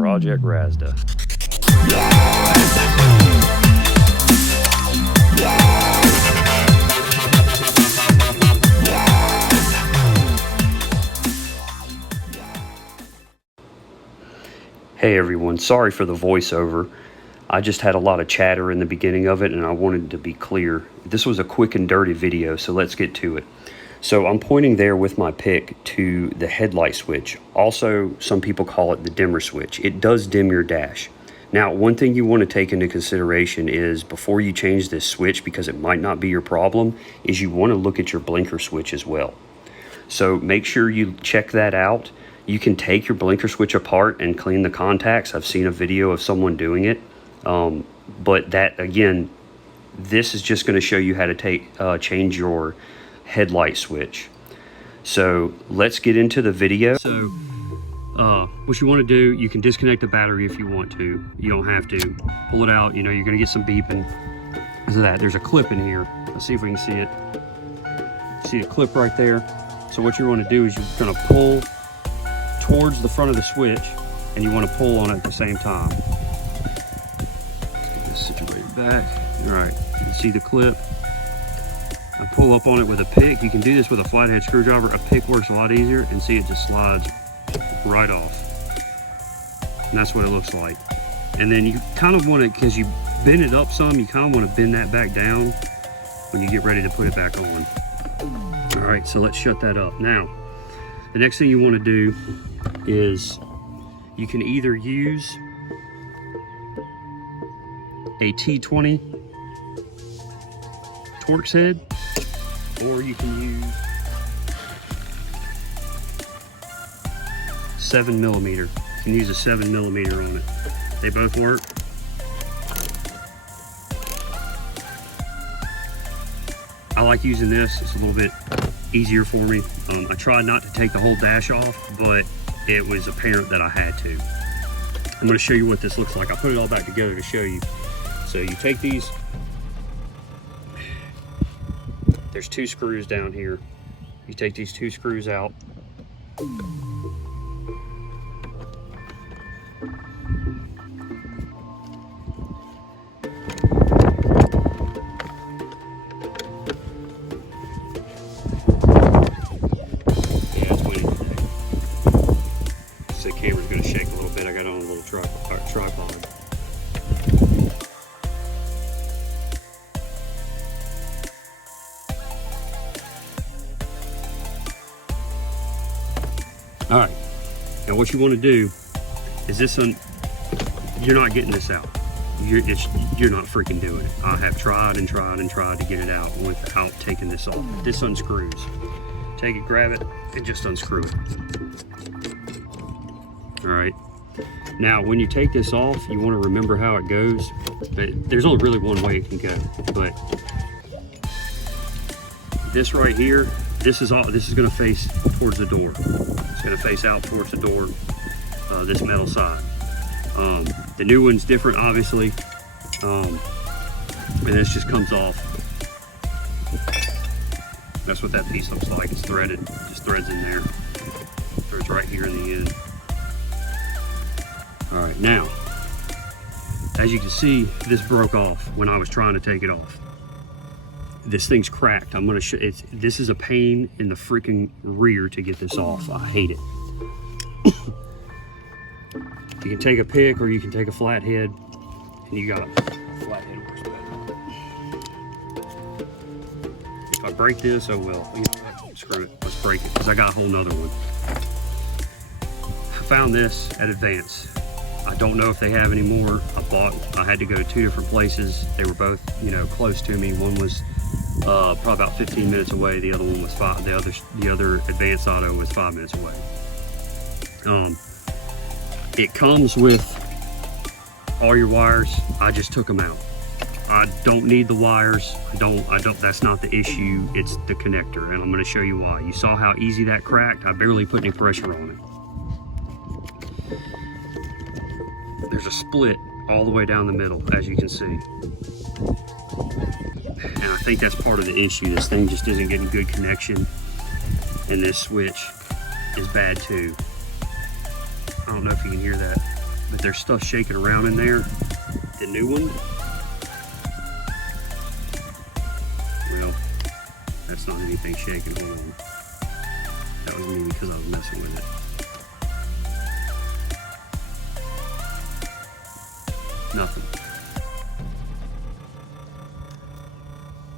Project Razda. Hey everyone, sorry for the voiceover. I just had a lot of chatter in the beginning of it and I wanted to be clear. This was a quick and dirty video, so let's get to it. So I'm pointing there with my pick to the headlight switch. Also, some people call it the dimmer switch. It does dim your dash. Now, one thing you want to take into consideration is before you change this switch, because it might not be your problem, is you want to look at your blinker switch as well. So make sure you check that out. You can take your blinker switch apart and clean the contacts. I've seen a video of someone doing it. But that, again, this is just going to show you how to change your headlight switch. So let's get into the video. So what you want to do, you can disconnect the battery if you want to. You don't have to. Pull it out. You know, you're going to get some beeping. Because of that, there's a clip in here. Let's see if we can see it. See a clip right there? So what you want to do is you're going to pull towards the front of the switch, and you want to pull on it at the same time. Let's get this situated back. All right, you can see the clip. I pull up on it with a pick. You can do this with a flathead screwdriver. A pick works a lot easier, and see it just slides right off. And that's what it looks like. And then you kind of want to, because you bend it up some, you kind of want to bend that back down when you get ready to put it back on. All right, so let's shut that up. Now, the next thing you want to do is you can either use a T20 Torx head, or you can use 7mm. You can use a 7mm on it. They both work. I like using this. It's a little bit easier for me. I tried not to take the whole dash off, but it was apparent that I had to. I'm going to show you what this looks like. I put it all back together to show you. So you take these. There's 2 screws down here. You take these 2 screws out. The camera's going to shake a little bit. I got it on a little tripod. All right, now what you want to do is this one, you're not getting this out. You're not freaking doing it. I have tried and tried and tried to get it out without taking this off. This unscrews. Take it, grab it, and just unscrew it. All right, now when you take this off, you want to remember how it goes. There's only really one way it can go, but this right here, this is going to face towards the door. It's going to face out towards the door, this metal side. The new one's different, obviously, and this just comes off. That's what that piece looks like. It's threaded, just threads in there. Threads right here in the end. All right, now, as you can see, this broke off when I was trying to take it off. This thing's cracked. I'm gonna show this is a pain in the freaking rear to get this off. I hate it. You can take a pick or you can take a flathead, and you got a flathead works better. If I break this, oh well. You know, screw it. Let's break it because I got a whole nother one. I found this at Advance. I don't know if they have any more. I had to go to 2 different places. They were both, you know, close to me. One was probably about 15 minutes away. The other one was the other Advanced Auto was 5 minutes away. It comes with all your wires. I just took them out. I don't need the wires. I don't, that's not the issue. It's the connector, and I'm going to show you why. You saw how easy that cracked. I barely put any pressure on it. There's a split all the way down the middle, as you can see. And I think that's part of the issue. This thing just isn't getting good connection, and this switch is bad too. I don't know if you can hear that, but there's stuff shaking around in there. The new one, well, that's not anything shaking. Hold on. That was me because I was messing with it. Nothing.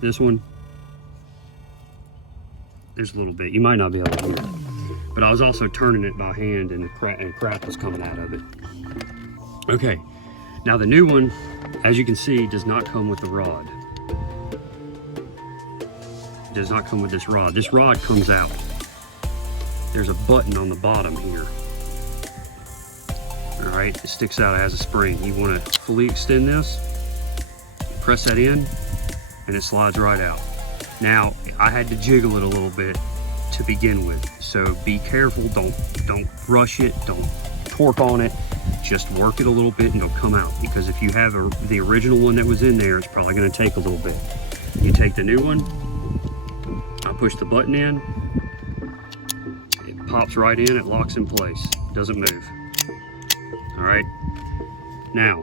This one, there's a little bit. You might not be able to hear it. But I was also turning it by hand and crap was coming out of it. Okay, now the new one, as you can see, does not come with the rod. It does not come with this rod. This rod comes out. There's a button on the bottom here. All right, it sticks out, it has a spring. You want to fully extend this, press that in, and it slides right out. Now, I had to jiggle it a little bit to begin with, so be careful. Don't rush it, don't torque on it. Just work it a little bit and it'll come out, because if you have the original one that was in there, it's probably going to take a little bit. You take the new one, I push the button in, it pops right in, it locks in place, doesn't move. All right, now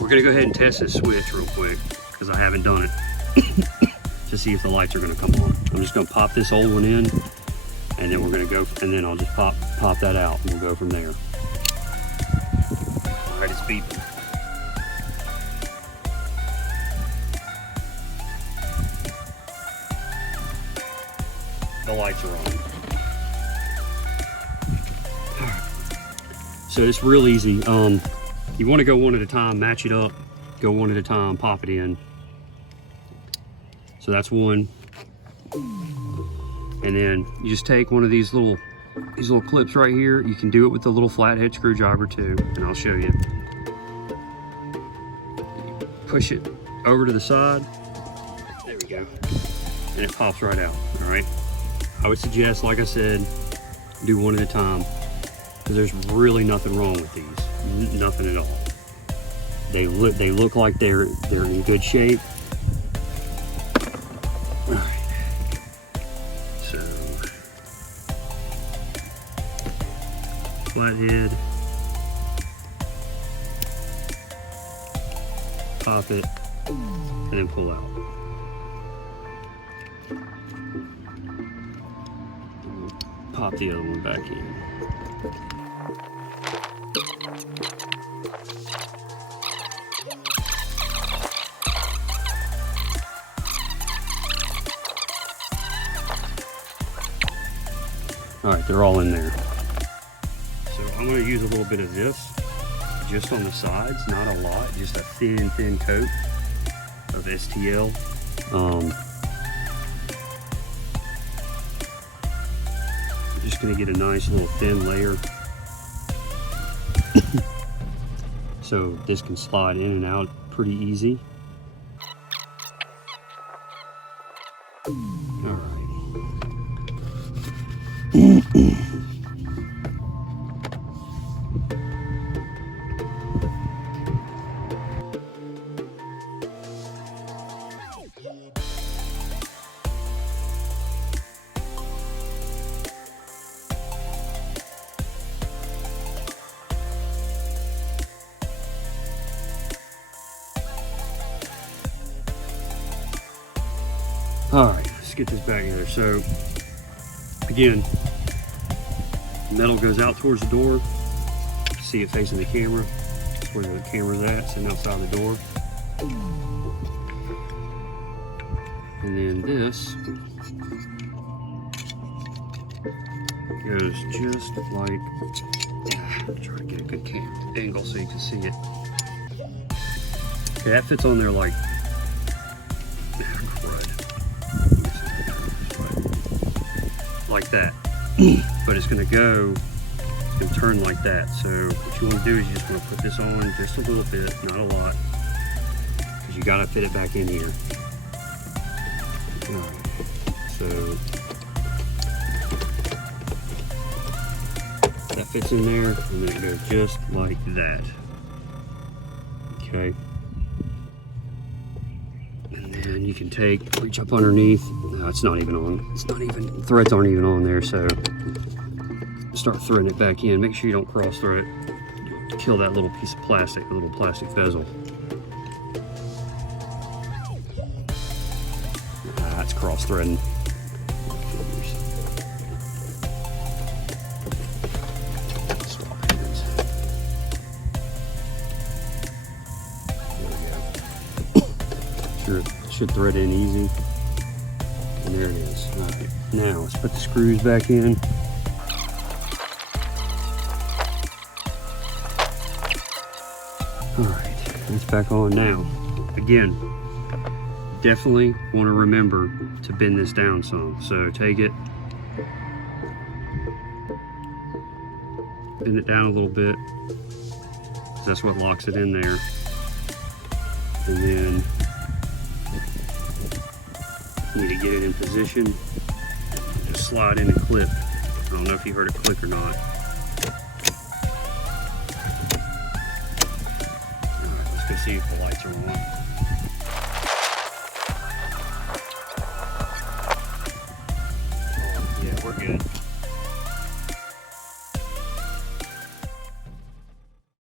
we're going to go ahead and test this switch real quick, because I haven't done it, to see if the lights are going to come on. I'm just going to pop this old one in, and then we're going to go, and then I'll just pop that out, and we'll go from there. All right, it's beeping. The lights are on. So it's real easy. You want to go one at a time, match it up, go one at a time, pop it in. So that's one. And then you just take one of these little clips right here. You can do it with the little flathead screwdriver too, and I'll show you. Push it over to the side. There we go. And it pops right out, all right? I would suggest, like I said, do one at a time, because there's really nothing wrong with these. Nothing at all. They look like they're in good shape. All right. So flathead, pop it, and then pull out. Pop the other one back in. All right, they're all in there. So I'm going to use a little bit of this just on the sides, not a lot, just a thin coat of STL. I'm just going to get a nice little thin layer so this can slide in and out pretty easy. All right. All right, let's get this back together. So again, metal goes out towards the door. See it facing the camera. That's where the camera's at, sitting outside the door. And then this goes just like, I'm trying to get a good angle so you can see it. Okay, that fits on there like, like that. But it's going to go and turn like that. So what you want to do is you just want to put this on just a little bit, not a lot, because you got to fit it back in here. All right. So that fits in there, and then it goes just like that. Okay. And then you can reach up underneath. No, it's not even on. It's not even, threads aren't even on there. So just start threading it back in. Make sure you don't cross thread it. Kill that little piece of plastic, the little plastic bezel. It's cross threading. Swap hands. There we go. Should thread in easy. And there it is. All right. Now let's put the screws back in. All right, it's back on now. Again, definitely want to remember to bend this down some. So take it, bend it down a little bit, because that's what locks it in there. And then you need to get it in position. Just slide in and clip. I don't know if you heard it click or not. Let's see if the lights are on. Yeah, we're good.